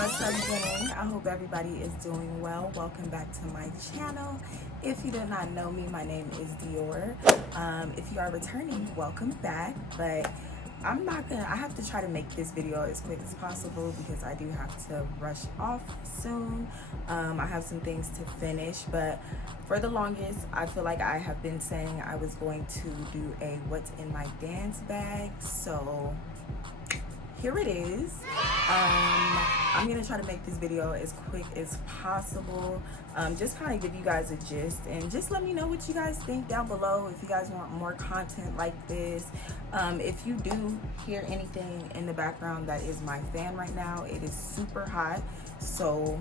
What's up, gang? I hope everybody is doing well. Welcome back to my channel. If you do not know me, my name is Dior. If you are returning, welcome back. But I have to try to make this video as quick as possible because I do have to rush off soon. I have some things to finish, but for the longest, I feel like I have been saying I was going to do a what's in my dance bag. So here it is. I'm gonna try to make this video as quick as possible. Just kind of give you guys a gist and just let me know what you guys think down below if you guys want more content like this. If you do hear anything in the background, that is my fan right now. It is super hot, so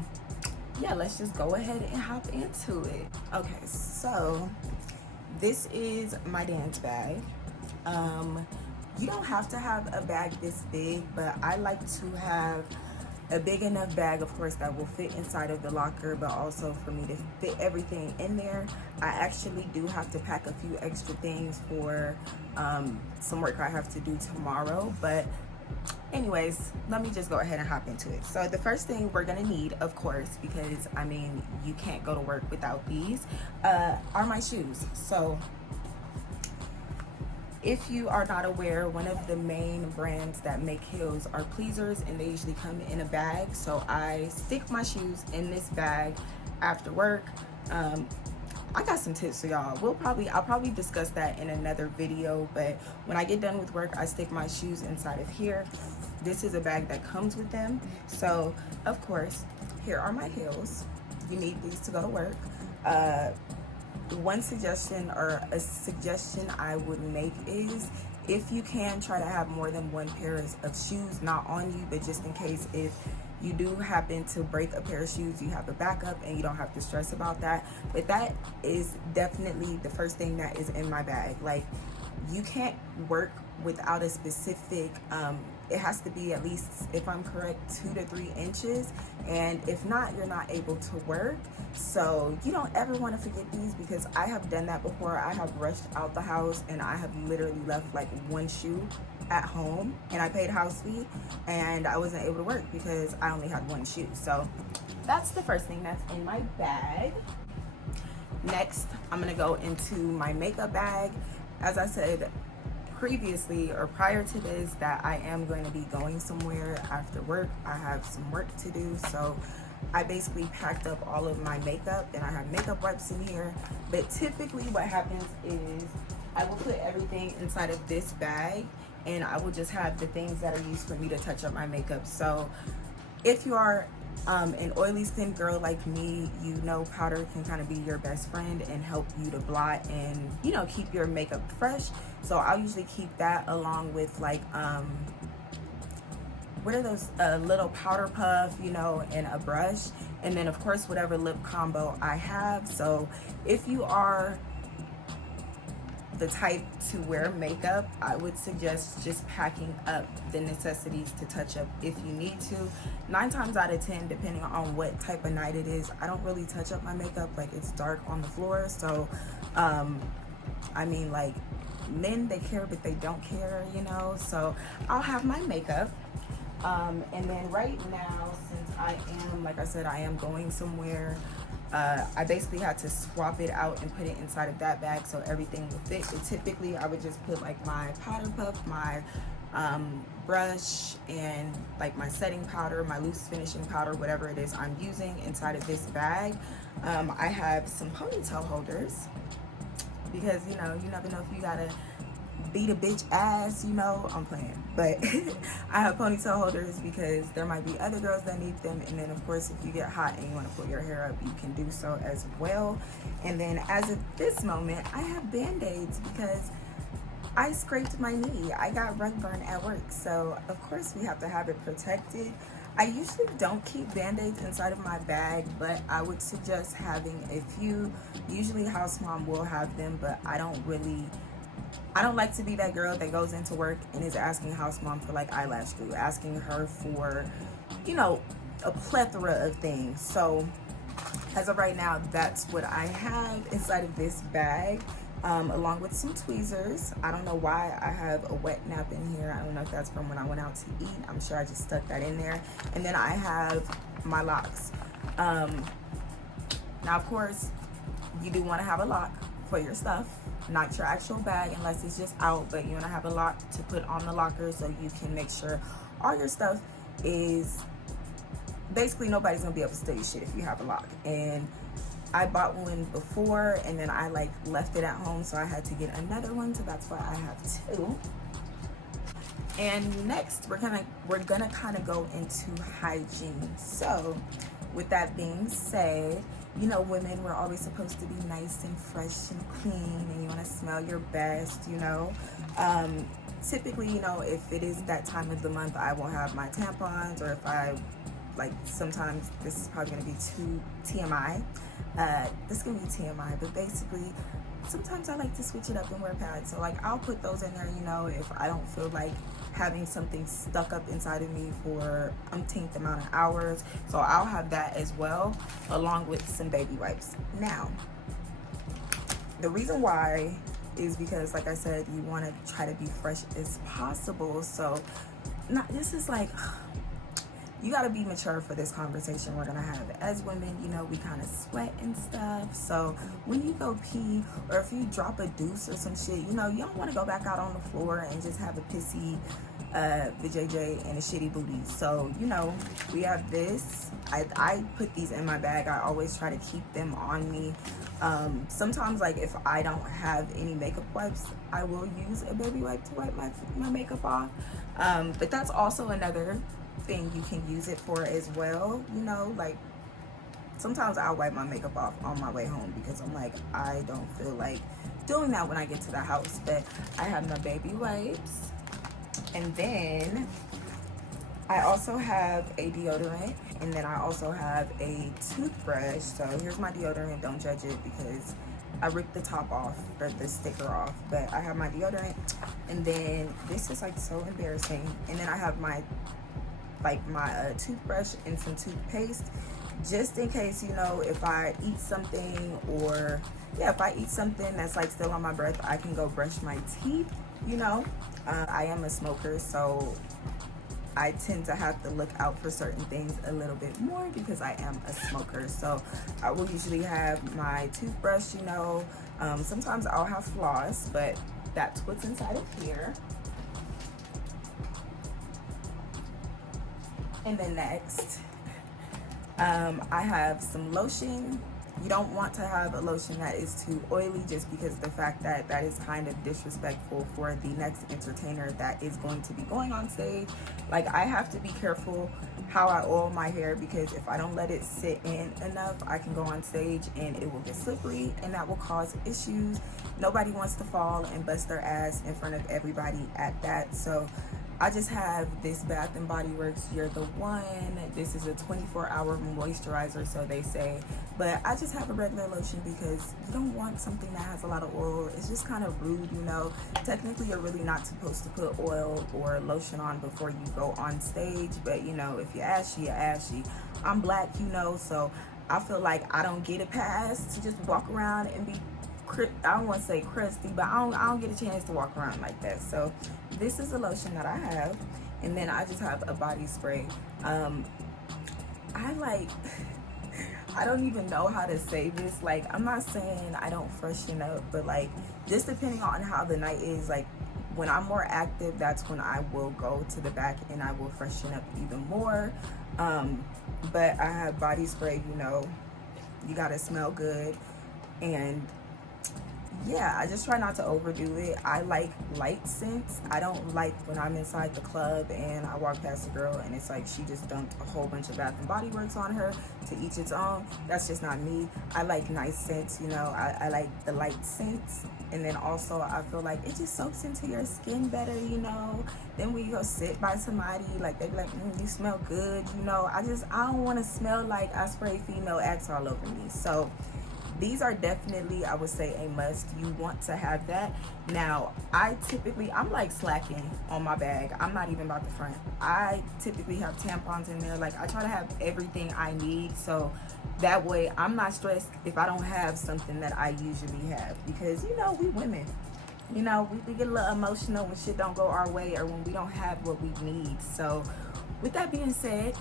yeah, let's just go ahead and hop into it. Okay, so this is my dance bag. You don't have to have a bag this big, but I like to have a big enough bag, of course, that will fit inside of the locker, but also for me to fit everything in there. I actually do have to pack a few extra things for some work I have to do tomorrow. But anyways, let me just go ahead and hop into it. So the first thing we're gonna need, of course, because I mean, you can't go to work without these, are my shoes. So if you are not aware, one of the main brands that make heels are pleasers, and they usually come in a bag. So I stick my shoes in this bag after work. I got some tips for y'all. I'll probably discuss that in another video, but when I get done with work, I stick my shoes inside of here. This is a bag that comes with them. So of course, here are my heels. You need these to go to work. One suggestion or a suggestion I would make is, if you can, try to have more than one pair of shoes, not on you, but just in case if you do happen to break a pair of shoes, you have a backup and you don't have to stress about that. But that is definitely the first thing that is in my bag. Like, you can't work without a specific, it has to be at least, if I'm correct, 2 to 3 inches. And if not, you're not able to work. So you don't ever want to forget these, because I have done that before. I have rushed out the house and I have literally left like one shoe at home, and I paid house fee and I wasn't able to work because I only had one shoe. So that's the first thing that's in my bag. Next, I'm gonna go into my makeup bag. As I said previously, or prior to this, that I am going to be going somewhere after work. I have some work to do, so I basically packed up all of my makeup, and I have makeup wipes in here. But typically what happens is I will put everything inside of this bag, and I will just have the things that are used for me to touch up my makeup. So if you are an oily skin girl like me, you know powder can kind of be your best friend and help you to blot and, you know, keep your makeup fresh. So I'll usually keep that along with like what are those little powder puff, you know, and a brush, and then of course whatever lip combo I have. So if you are the type to wear makeup, I would suggest just packing up the necessities to touch up if you need to. 9 times out of 10, depending on what type of night it is, I don't really touch up my makeup. Like, it's dark on the floor, so I mean, like, men, they care but they don't care, you know. So I'll have my makeup, and then right now, since I am, like I said, I am going somewhere, I basically had to swap it out and put it inside of that bag so everything would fit. But typically I would just put like my powder puff, my brush, and like my setting powder, my loose finishing powder, whatever it is I'm using, inside of this bag. I have some ponytail holders because, you know, you never know if you gotta beat a bitch ass, you know. I'm playing, but I have ponytail holders because there might be other girls that need them. And then of course, if you get hot and you want to pull your hair up, you can do so as well. And then as of this moment, I have band-aids because I scraped my knee. I got rug burn at work, so of course we have to have it protected. I usually don't keep band-aids inside of my bag, but I would suggest having a few. Usually house mom will have them, but I don't like to be that girl that goes into work and is asking house mom for like eyelash glue, asking her for, you know, a plethora of things. So as of right now, that's what I have inside of this bag. along with some tweezers. I don't know why I have a wet nap in here. I don't know if that's from when I went out to eat. I'm sure I just stuck that in there. And then I have my locks. Now, of course, you do want to have a lock for your stuff, not your actual bag unless it's just out, but you want to have a lock to put on the locker so you can make sure all your stuff is, basically nobody's gonna be able to steal your shit if you have a lock. And I bought one before and then I like left it at home, so I had to get another one, so that's why I have two. And next we're gonna kind of go into hygiene. So with that being said, you know, women, we're always supposed to be nice and fresh and clean, and you want to smell your best, you know. Typically, you know, if it is that time of the month, I will have my tampons, or if I, like, sometimes, this is probably going to be too TMI. This is going to be TMI, but basically, sometimes I like to switch it up and wear pads. So, like, I'll put those in there, you know, if I don't feel like having something stuck up inside of me for umpteenth amount of hours. So I'll have that as well, along with some baby wipes. Now, the reason why is because, like I said, you want to try to be fresh as possible. So this is like, you got to be mature for this conversation we're gonna have. As women, you know, we kind of sweat and stuff. So when you go pee, or if you drop a deuce or some shit, you know, you don't want to go back out on the floor and just have a pissy vajayjay and a shitty booty. So, you know, we have this. I put these in my bag. I always try to keep them on me. Sometimes, like, if I don't have any makeup wipes, I will use a baby wipe to wipe my makeup off. But that's also another thing you can use it for as well. You know, like, sometimes I'll wipe my makeup off on my way home because I'm like, I don't feel like doing that when I get to the house. But I have my baby wipes, and then I also have a deodorant, and then I also have a toothbrush. So here's my deodorant. Don't judge it because I ripped the top off, or the sticker off. But I have my deodorant, and then this is like so embarrassing. And then I have my toothbrush and some toothpaste, just in case, you know, if I eat something, or if I eat something that's like still on my breath, I can go brush my teeth, you know. I am a smoker, so I tend to have to look out for certain things a little bit more because I am a smoker. So I will usually have my toothbrush, you know. Sometimes I'll have floss, but that's what's inside of here. And then next, I have some lotion. You don't want to have a lotion that is too oily, just because of the fact that that is kind of disrespectful for the next entertainer that is going to be going on stage. Like, I have to be careful how I oil my hair, because if I don't let it sit in enough, I can go on stage and it will get slippery, and that will cause issues. Nobody wants to fall and bust their ass in front of everybody at that. So I just have this Bath and Body Works You're the One. This is a 24-hour moisturizer, so they say. But I just have a regular lotion because you don't want something that has a lot of oil. It's just kind of rude, you know. Technically, you're really not supposed to put oil or lotion on before you go on stage. But, you know, if you're ashy, you're ashy. I'm black, you know, so I feel like I don't get a pass to just walk around and be, I don't want to say crusty, but I don't get a chance to walk around like that. So this is a lotion that I have, and then I just have a body spray. I don't even know how to say this. Like, I'm not saying I don't freshen up, but like, just depending on how the night is, like when I'm more active, that's when I will go to the back and I will freshen up even more. But I have body spray, you know, you gotta smell good. And yeah, I just try not to overdo it. I like light scents. I don't like when I'm inside the club and I walk past a girl and it's like she just dumped a whole bunch of Bath and Body Works on her. To each its own. That's just not me. I like nice scents, you know. I like the light scents. And then also I feel like it just soaks into your skin better, you know. Then when you go sit by somebody, like they be like, you smell good, you know. I don't want to smell like I spray female X all over me. So these are definitely, I would say, a must. You want to have that. Now, I'm like slacking on my bag. I'm not even about the front. I typically have tampons in there. Like, I try to have everything I need, so that way I'm not stressed if I don't have something that I usually have, because you know, we women, you know, we get a little emotional when shit don't go our way or when we don't have what we need. So with that being said,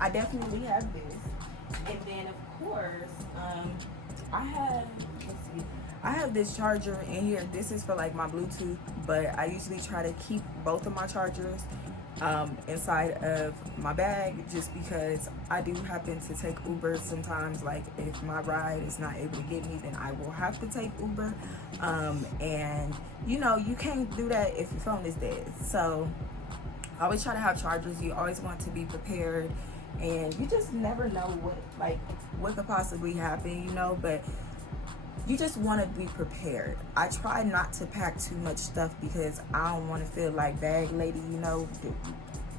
I definitely have this. And then of course, I have this charger in here. This is for like my Bluetooth, but I usually try to keep both of my chargers inside of my bag, just because I do happen to take Uber sometimes. Like, if my ride is not able to get me, then I will have to take Uber, and you know, you can't do that if your phone is dead. So I always try to have chargers. You always want to be prepared, and you just never know what could possibly happen, you know. But you just want to be prepared. I try not to pack too much stuff because I don't want to feel like bag lady, you know.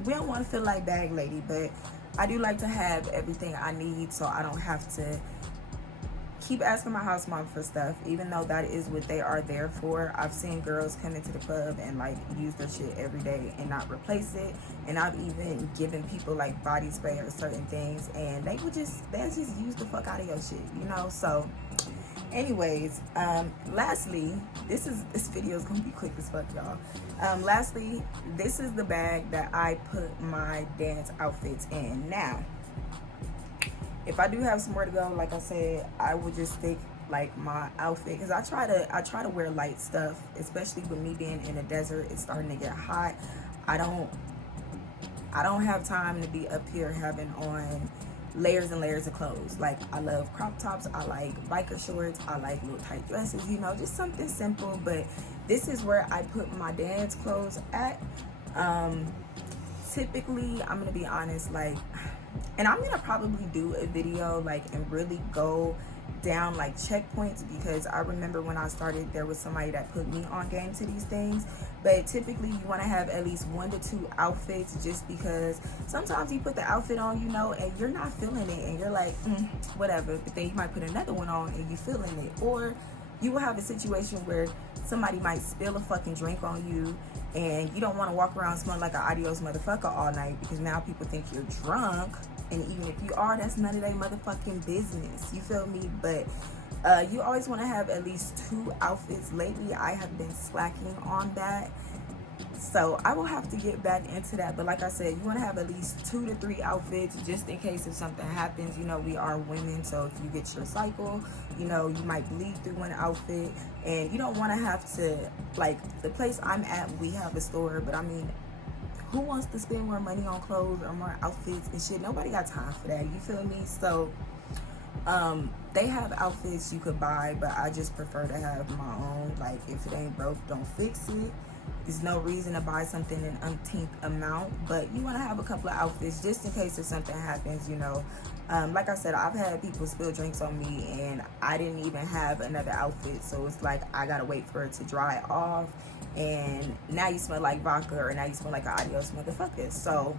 We don't want to feel like bag lady, but I do like to have everything I need, so I don't have to keep asking my house mom for stuff, even though that is what they are there for. I've seen girls come into the club and like use their shit every day and not replace it, and I've even given people like body spray or certain things, and they just use the fuck out of your shit, you know. So anyways, lastly, this video is gonna be quick as fuck, y'all. Lastly, this is the bag that I put my dance outfits in. Now, if I do have somewhere to go, like I said, I would just stick like my outfit, because I try to wear light stuff, especially with me being in the desert. It's starting to get hot. I don't have time to be up here having on layers and layers of clothes. Like, I love crop tops, I like biker shorts, I like little tight dresses, you know, just something simple. But this is where I put my dance clothes at. Typically, I'm gonna be honest, like, and I'm gonna probably do a video like and really go down like checkpoints, because I remember when I started, there was somebody that put me on game to these things. But typically you want to have at least 1 to 2 outfits, just because sometimes you put the outfit on, you know, and you're not feeling it, and you're like, whatever, but then you might put another one on and you're feeling it. Or you will have a situation where somebody might spill a fucking drink on you, and you don't want to walk around smelling like an adios motherfucker all night, because now people think you're drunk. And even if you are, that's none of their motherfucking business. You feel me? But you always want to have at least 2 outfits. Lately, I have been slacking on that, so I will have to get back into that. But like I said, you want to have at least 2 to 3 outfits, just in case if something happens. You know, we are women, so if you get your cycle, you know, you might bleed through one outfit, and you don't want to have to, like, the place I'm at, we have a store, but I mean, who wants to spend more money on clothes or more outfits and shit? Nobody got time for that, you feel me? So they have outfits you could buy, but I just prefer to have my own. Like, if it ain't broke, don't fix it. There's no reason to buy something in umpteenth amount, but you want to have a couple of outfits just in case if something happens, you know. Like I said, I've had people spill drinks on me and I didn't even have another outfit, so it's like I gotta wait for it to dry off, and now you smell like vodka, or now you smell like an adios motherfucker. So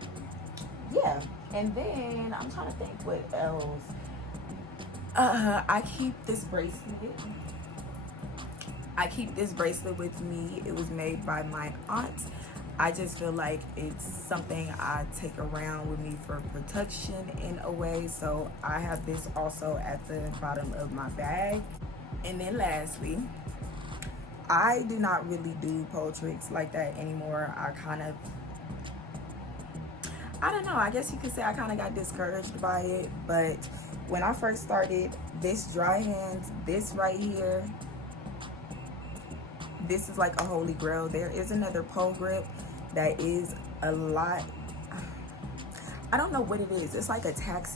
yeah. And then I'm trying to think what else. I keep this bracelet with me. It was made by my aunt. I just feel like it's something I take around with me for protection in a way. So I have this also at the bottom of my bag. And then lastly, I do not really do pole tricks like that anymore. I don't know, I guess you could say I kind of got discouraged by it. But when I first started, this dry hands, this right here, this is like a holy grail. There is another pole grip that is a lot, I don't know what it is. It's like a tacky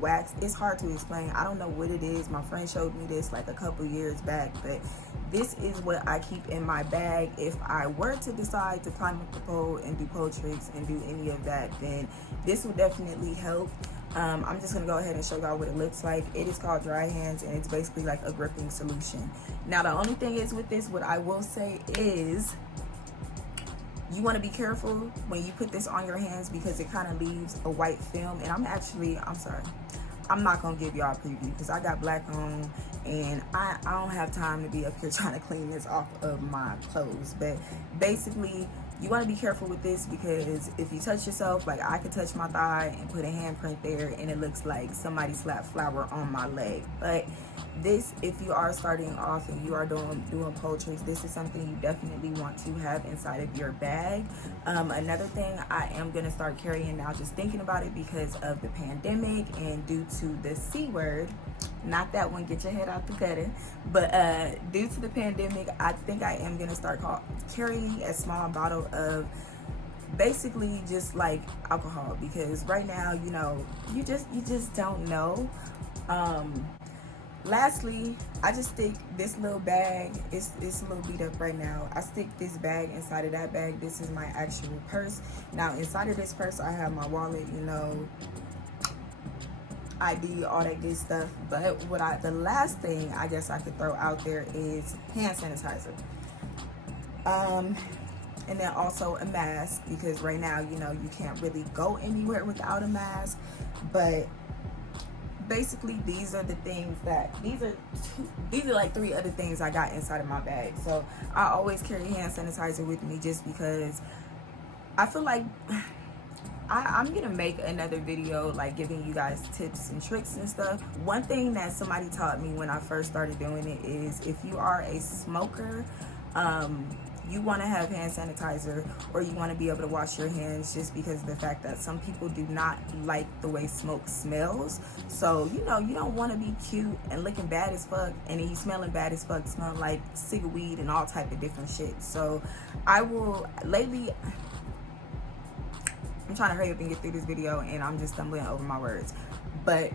wax. It's hard to explain. I don't know what it is. My friend showed me this like a couple years back, but this is what I keep in my bag. If I were to decide to climb up the pole and do pole tricks and do any of that, then this will definitely help. I'm just gonna go ahead and show y'all what it looks like. It is called dry hands, and it's basically like a gripping solution. Now the only thing is with this, what I will say is, you want to be careful when you put this on your hands, because it kind of leaves a white film. And I'm I'm not gonna give y'all a preview because I got black on, and I don't have time to be up here trying to clean this off of my clothes. But basically, you want to be careful with this, because if you touch yourself, like I could touch my thigh and put a handprint there and it looks like somebody slapped flour on my leg. But this, if you are starting off and you are doing pole tricks, this is something you definitely want to have inside of your bag. Another thing I am going to start carrying now, just thinking about it because of the pandemic and due to the C word, not that one, get your head out the gutter, but due to the pandemic, I think I am going to start carrying a small bottle of basically just like alcohol, because right now, you know, you just don't know. Lastly, I just stick this little bag, it's a little beat up right now. I stick this bag inside of that bag. This is my actual purse. Now inside of this purse I have my wallet, you know, ID, all that good stuff. But the last thing I guess I could throw out there is hand sanitizer. And then also a mask, because right now, you know, you can't really go anywhere without a mask. But basically, these are the things that, these are like 3 other things I got inside of my bag. So I always carry hand sanitizer with me, just because I feel like I'm gonna make another video like giving you guys tips and tricks and stuff. One thing that somebody taught me when I first started doing it is, if you are a smoker, you want to have hand sanitizer, or you want to be able to wash your hands, just because of the fact that some people do not like the way smoke smells. So, you know, you don't want to be cute and looking bad as fuck, and then you smelling bad as fuck, smelling like cigarette weed and all type of different shit. So lately, I'm trying to hurry up and get through this video, and I'm just stumbling over my words. But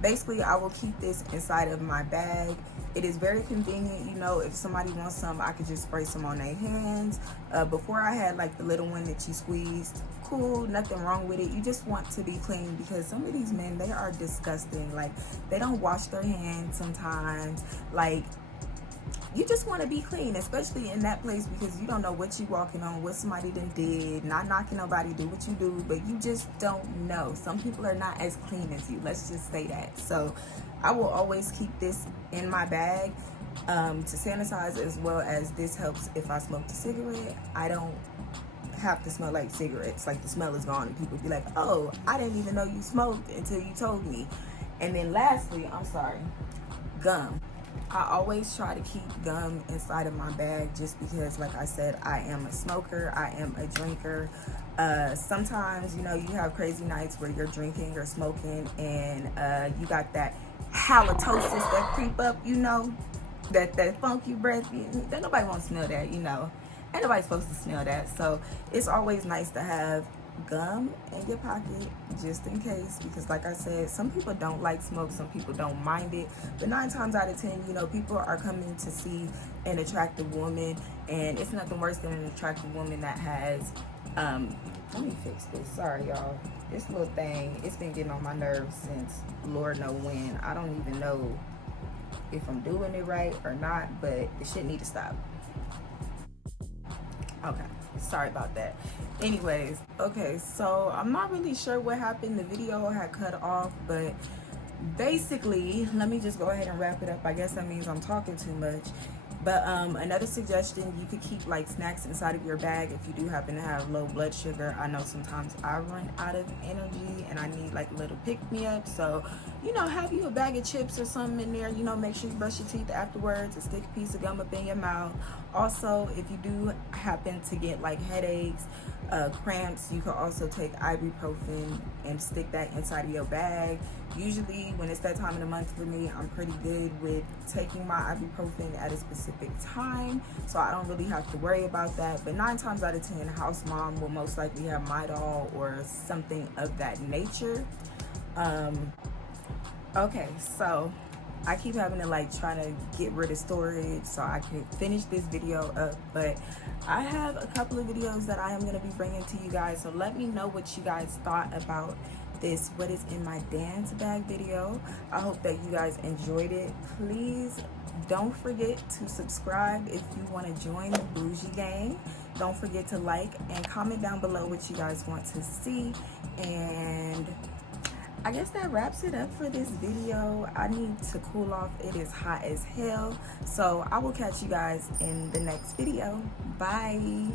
basically, I will keep this inside of my bag. It is very convenient, you know, if somebody wants some, I could just spray some on their hands. Before I had like the little one that you squeezed. Cool, nothing wrong with it. You just want to be clean, because some of these men, they are disgusting. Like, they don't wash their hands sometimes. Like, you just want to be clean, especially in that place, because you don't know what you walking on, what somebody done did. Not knocking nobody, do what you do, but you just don't know. Some people are not as clean as you, let's just say that. So I will always keep this in my bag to sanitize, as well as this helps if I smoked a cigarette. I don't have to smell like cigarettes. Like, the smell is gone, and people be like, oh, I didn't even know you smoked until you told me. And then lastly, gum. I always try to keep gum inside of my bag, just because, like I said, I am a smoker, I am a drinker. Sometimes, you know, you have crazy nights where you're drinking or smoking, and you got that halitosis that creep up, you know, that funky breath. That nobody wants to smell that, you know. Ain't nobody supposed to smell that. So it's always nice to have gum in your pocket, just in case, because like I said, some people don't like smoke, some people don't mind it, but 9 times out of 10, you know, people are coming to see an attractive woman, and it's nothing worse than an attractive woman that has let me fix this, sorry y'all, this little thing, it's been getting on my nerves since Lord know when. I don't even know if I'm doing it right or not, but the shit need to stop. Okay, sorry about that. Anyways, okay, so I'm not really sure what happened. The video had cut off, but basically, let me just go ahead and wrap it up. I guess that means I'm talking too much. But another suggestion, you could keep like snacks inside of your bag if you do happen to have low blood sugar. I know sometimes I run out of energy and I need like a little pick-me-up. So, you know, have you a bag of chips or something in there. You know, make sure you brush your teeth afterwards and stick a piece of gum up in your mouth. Also, if you do happen to get like headaches, cramps, you can also take ibuprofen and stick that inside of your bag. Usually when it's that time of the month for me, I'm pretty good with taking my ibuprofen at a specific time, so I don't really have to worry about that. But 9 times out of 10, house mom will most likely have Midol or something of that nature. Okay, so I keep having to like try to get rid of storage so I can finish this video up, but I have a couple of videos that I am going to be bringing to you guys, so let me know what you guys thought about this what is in my dance bag video. I hope that you guys enjoyed it. Please don't forget to subscribe if you want to join the bougie gang. Don't forget to like and comment down below what you guys want to see, and I guess that wraps it up for this video. I need to cool off. It is hot as hell. So I will catch you guys in the next video. Bye.